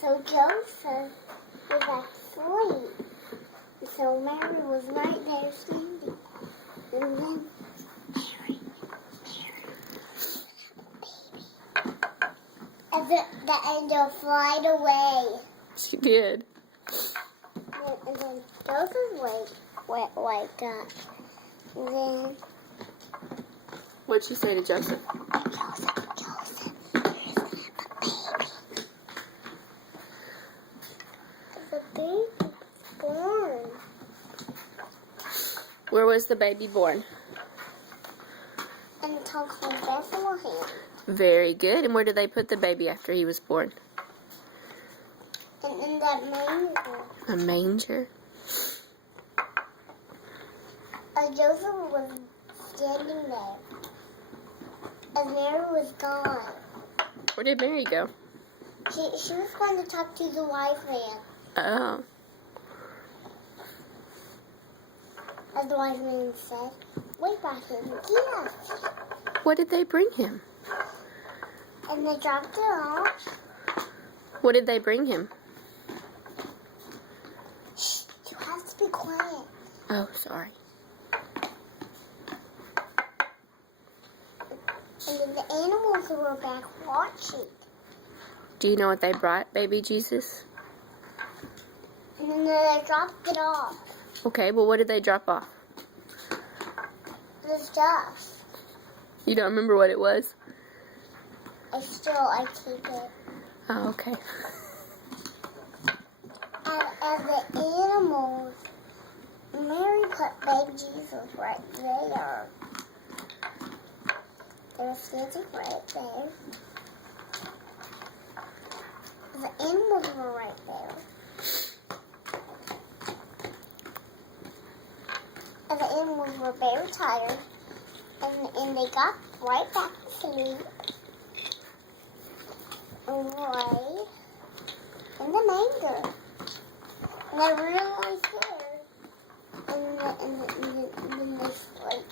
so Joseph was asleep. So Mary was right there standing. And then Mary. And the angel flied away. She did. And then Joseph wake up. And then What'd she say to Joseph? Joseph, here's the baby born. Where was the baby born? In a town called Bethlehem. Very good. And where did they put the baby after he was born? And in that manger. A manger. Joseph was standing there. And Mary was gone. Where did Mary go? She was going to talk to the wise man. Oh. As the wise man said, we brought him gifts. What did they bring him? And they dropped it off. What did they bring him? Shh, you have to be quiet. Oh, sorry. And then the animals were back watching. Do you know what they brought, baby Jesus? And then they dropped it off. Okay, well, what did they drop off? The stuff. You don't remember what it was? I keep it. Oh, okay. And the animals, Mary put baby Jesus right there. They were standing right there. The animals were right there. And the animals were very tired. And they got right back to sleep. Right in the manger. And they're really scared. And then they sleep.